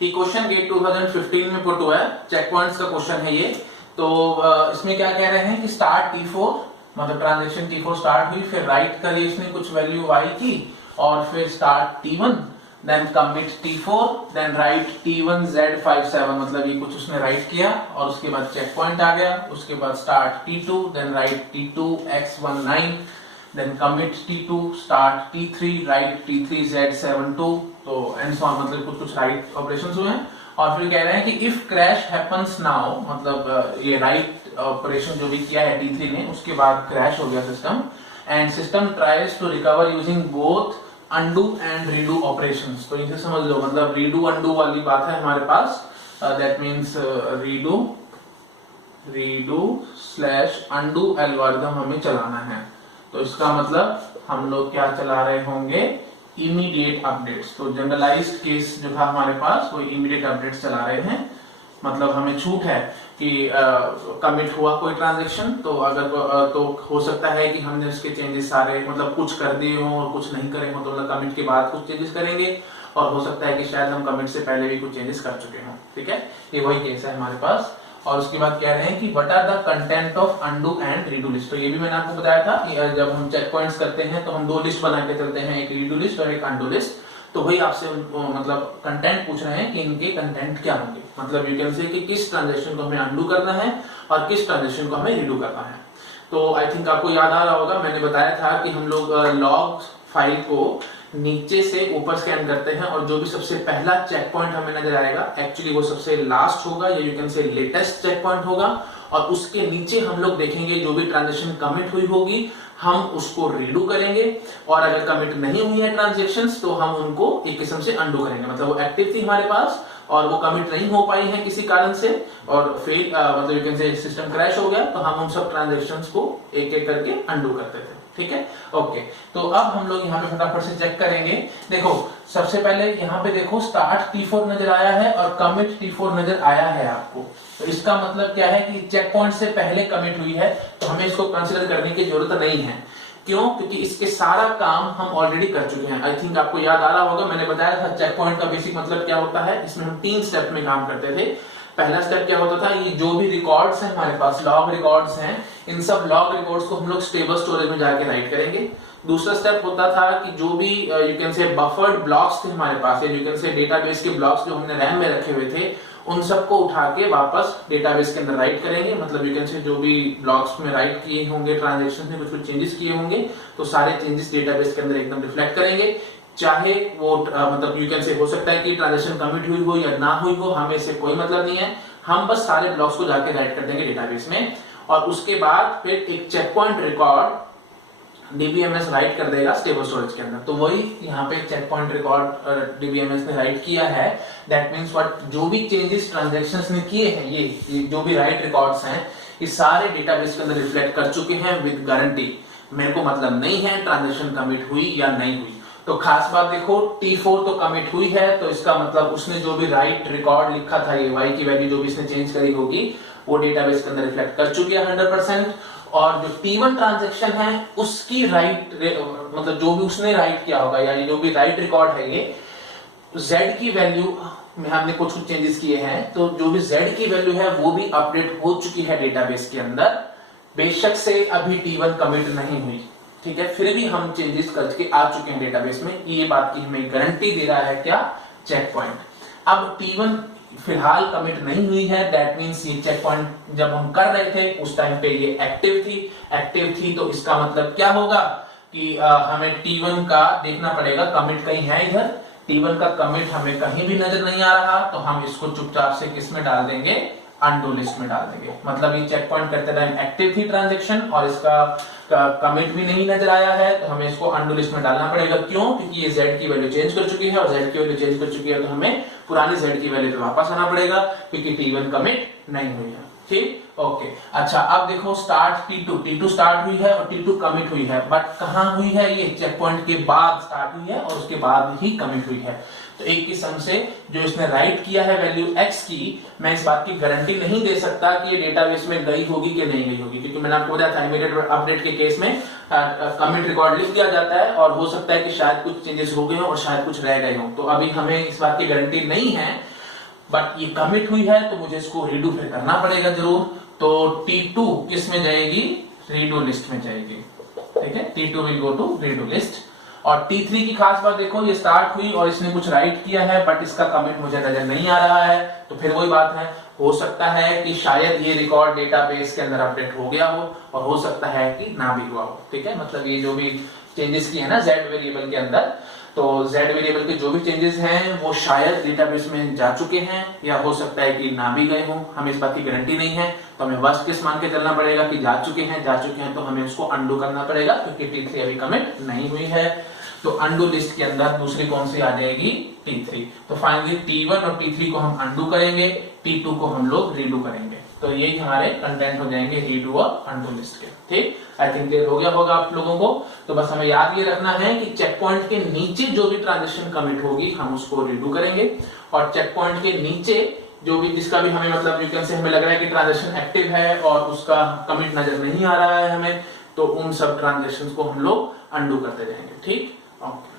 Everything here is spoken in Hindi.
ये क्वेश्चन गेट 2015 में पुट हुआ है, चेक पॉइंट्स का क्वेश्चन है ये। तो इसमें क्या कह रहे हैं कि स्टार्ट T4 मतलब ट्रांजेक्शन T4 स्टार्ट हुई, फिर राइट करी इसने कुछ वैल्यू y की, और फिर start T1, then commit T4, then write T1 Z57 मतलब ये कुछ उसने राइट किया, और उसके बाद चेक पॉइंट आ गया, उसके बाद start T2, then write T2 X19, then commit T2, start T3, write T3 Z72, तो एंड सो ऑन मतलब कुछ राइट ऑपरेशंस हुए हैं। और फिर कह रहे हैं कि इफ क्रैश हैपेंस नाउ मतलब ये राइट ऑपरेशन जो भी किया है T3 ने, उसके बाद क्रैश हो गया system, and system tries to recover using both undo and redo operations. तो इसे समझ लो मतलब रीडू अनडू वाली बात है हमारे पास, that means redo slash undo algorithm हमें चलाना है। तो इसका मतलब हम लोग क्या चला रहे होंगे, इमीडिएट अपडेट्स। तो जनरलाइज्ड केस जो था हमारे पास वो इमीडिएट अपडेट्स चला रहे हैं। मतलब हमें छूट है कि कमिट हुआ कोई ट्रांजैक्शन, तो अगर तो हो सकता है कि हमने उसके चेंजेस सारे मतलब कुछ कर दिए हों और कुछ नहीं करे हों, तो मतलब कमिट के बाद कुछ चेंजेस करेंगे, और हो सकता है कि शायद हम कमिट से पहले भी कुछ चेंजेस कर चुके हों। ठीक है, ये वही केस है हमारे पास। और उसके बाद कह रहे हैं कि what are the content of undo and redo list. तो ये भी मैंने आपको बताया था कि जब हम चेक पॉइंट्स करते हैं तो हम दो लिस्ट बना के चलते हैं, एक रीडू लिस्ट और एक अनडू लिस्ट। तो वही आपसे मतलब कंटेंट पूछ रहे हैं कि इनके कंटेंट क्या होंगे, मतलब यू कैन से कि किस ट्रांजेक्शन को हमें अनडू करना है और किस ट्रांजेक्शन को हमें रीडू करना है। तो आई थिंक आपको याद आ रहा होगा, मैंने बताया था कि हम लोग लॉग फाइल को नीचे से ऊपर स्कैन करते हैं, और जो भी सबसे पहला चेक पॉइंट हमें नजर आएगा एक्चुअली वो सबसे लास्ट होगा, या you can say latest checkpoint होगा, और उसके नीचे हम लोग देखेंगे जो भी ट्रांजेक्शन कमिट हुई होगी हम उसको रीडू करेंगे, और अगर कमिट नहीं हुई है ट्रांजेक्शंस तो हम उनको एक किस्म से अनडू करेंगे। मतलब वो एक्टिव थी हमारे पास और वो कमिट नहीं हो पाई है किसी कारण से, और फेल मतलब यू कैन से सिस्टम क्रैश हो गया, तो हम उन सब ट्रांजेक्शंस को एक एक करके अनडू करते थे। ठीक है, ओके। तो अब हम लोग यहाँ पे फटाफट से चेक करेंगे। देखो सबसे पहले यहाँ पे देखो स्टार्ट T4 नजर आया है और कमिट T4 नजर आया है आपको। तो इसका मतलब क्या है कि चेक पॉइंट से पहले कमिट हुई है, तो हमें इसको कंसिडर करने की जरूरत नहीं है। क्यों? क्योंकि इसके सारा काम हम ऑलरेडी कर चुके हैं। आई थिंक आपको याद आ रहा होगा, मैंने बताया था चेक पॉइंट का बेसिक मतलब क्या होता है। इसमें हम 3 स्टेप में काम करते थे। पहला स्टेप क्या होता था, ये जो भी रिकॉर्ड्स हैं हमारे पास, लॉग रिकॉर्ड्स हैं, इन सब लॉग रिकॉर्ड्स को हम लोग स्टेबल स्टोरेज में जाके राइट करेंगे। दूसरा स्टेप होता था कि जो भी यू कैन से बफर्ड ब्लॉक्स थे हमारे पास, यू कैन से डेटाबेस के ब्लॉक्स जो हमने रैम में रखे हुए थे, उन सबको उठा के वापस डेटाबेस के अंदर राइट करेंगे। मतलब यू कैन से जो भी ब्लॉक्स में राइट किए होंगे, ट्रांजैक्शन में कुछ कुछ चेंजेस किए होंगे, तो सारे चेंजेस डेटाबेस के अंदर एकदम रिफ्लेक्ट करेंगे। चाहे वो मतलब यू कैन से हो सकता है कि ट्रांजैक्शन कमिट हुई हो या ना हुई हो, हमें इससे कोई मतलब नहीं है, हम बस सारे ब्लॉक्स को जाके राइट कर देंगे डेटाबेस में। और उसके बाद फिर एक checkpoint record DBMS write कर देगा स्टेबल स्टोरेज के अंदर। तो वही यहाँ पे चेक पॉइंट रिकॉर्ड डीबीएमएस ने राइट किया है। दैट मींस व्हाट, जो भी चेंजेस ट्रांजैक्शंस ने किए हैं, ये जो भी राइट रिकॉर्ड्स हैं, ये सारे डेटाबेस के अंदर रिफ्लेक्ट कर चुके हैं विद गारंटी। मेरे को मतलब नहीं है ट्रांजैक्शन कमिट हुई या नहीं हुई। तो खास बात देखो, T4 तो कमिट हुई है, तो इसका मतलब उसने जो भी राइट रिकॉर्ड लिखा था, ये y की वैल्यू जो भी इसने चेंज करी होगी वो डेटाबेस के अंदर रिफ्लेक्ट कर चुकी है 100%। और जो T1 ट्रांजैक्शन है उसकी राइट मतलब जो भी उसने राइट किया होगा, यानी जो भी राइट रिकॉर्ड है, ये z की वैल्यू में हमने कुछ कुछ चेंजेस किए हैं, तो जो भी z की वैल्यू है वो भी अपडेट हो चुकी है डेटाबेस के अंदर। बेशक से अभी T1 कमिट नहीं हुई, ठीक है, फिर भी हम चेंजेस करके आ चुके हैं डेटाबेस में। ये बात की हमें गारंटी दे रहा है क्या, चेक पॉइंट। अब T1 फिलहाल कमिट नहीं हुई है, दैट मींस ये चेक पॉइंट जब हम कर रहे थे उस टाइम पे ये एक्टिव थी। तो इसका मतलब क्या होगा कि हमें T1 का देखना पड़ेगा, कमिट कहीं है इधर, T1 का कमिट हमें कहीं भी नजर नहीं आ रहा, तो हम इसको चुपचाप से किस में डाल देंगे, अनडू लिस्ट में डाल देंगे। मतलब ये चेक पॉइंट करते टाइम एक्टिव थी ट्रांजैक्शन और इसका कमिट भी नहीं नजर आया है, तो हमें इसको अनडू लिस्ट में डालना पड़ेगा। क्यों? क्योंकि ये z की वैल्यू चेंज कर चुकी है, और z की वैल्यू चेंज कर चुकी है तो हमें पुरानी z की वैल्यू पे वापस आना पड़ेगा, क्योंकि T1 कमिट नहीं हुई है। ठीक, ओके। अच्छा, अब देखो स्टार्ट T2 स्टार्ट हुई है और T2 कमिट हुई है, बट कहां हुई है, ये चेक पॉइंट के बाद स्टार्ट हुई है और उसके बाद ही कमिट हुई है। तो एक किस्म से जो इसने राइट किया है वैल्यू x की, मैं इस बात की गारंटी नहीं दे सकता कि ये डेटाबेस में गई होगी कि नहीं गई होगी, क्योंकि मैंने आपको बताया था इमीडिएट अपडेट के केस में कमिट रिकॉर्ड लिख दिया जाता है और हो सकता है कि शायद कुछ चेंजेस हो गए हो और शायद कुछ रह गए हो। तो अभी हमें इस बात की गारंटी नहीं है, बट ये कमिट हुई है तो मुझे इसको रीडू फिर करना पड़ेगा जरूर। तो T2 किस में जाएगी, रीडू लिस्ट में जाएगी, ठीक है। T2 will go to redo list. और T3 की खास बात देखो, ये स्टार्ट हुई और इसने कुछ राइट किया है बट इसका कमिट मुझे नजर नहीं आ रहा है, तो फिर वही बात है, हो सकता है कि शायद ये रिकॉर्ड डेटाबेस के अंदर अपडेट हो गया हो और हो सकता है कि ना भी हुआ हो, ठीक है। मतलब ये जो भी चेंजेस किए हैं ना Z वेरिएबल के अंदर, तो Z वेरिएबल के जो भी चेंजेस हैं वो शायद डेटाबेस में जा चुके हैं या हो सकता है कि ना भी गए हों, हमें इस बात की गारंटी नहीं है। तो हमें वर्स्ट केस मान के चलना पड़ेगा कि जा चुके हैं तो हमें उसको अंडू करना पड़ेगा क्योंकि T3 अभी कमिट नहीं हुई है। तो अंडू लिस्ट के अंदर दूसरी कौन सी आ जाएगी, T3। तो फाइनली T1 और T3 को हम अंडू करेंगे, T2 को हम लोग रीडू करेंगे। तो यही हमारे कंटेंट हो जाएंगे रीडू और अंडू लिस्ट के, ठीक। आई थिंक क्लियर हो गया होगा आप लोगों को। तो बस हमें याद ये रखना है कि चेक पॉइंट के नीचे जो भी ट्रांजेक्शन कमिट होगी हम उसको रीडू करेंगे, और चेक पॉइंट के नीचे जो भी जिसका भी हमें मतलब यू कैन से हमें लग रहा है कि ट्रांजेक्शन एक्टिव है और उसका कमिट नजर नहीं आ रहा है हमें, तो उन सब ट्रांजेक्शन को हम लोग अंडू करते जाएंगे, ठीक। ओके।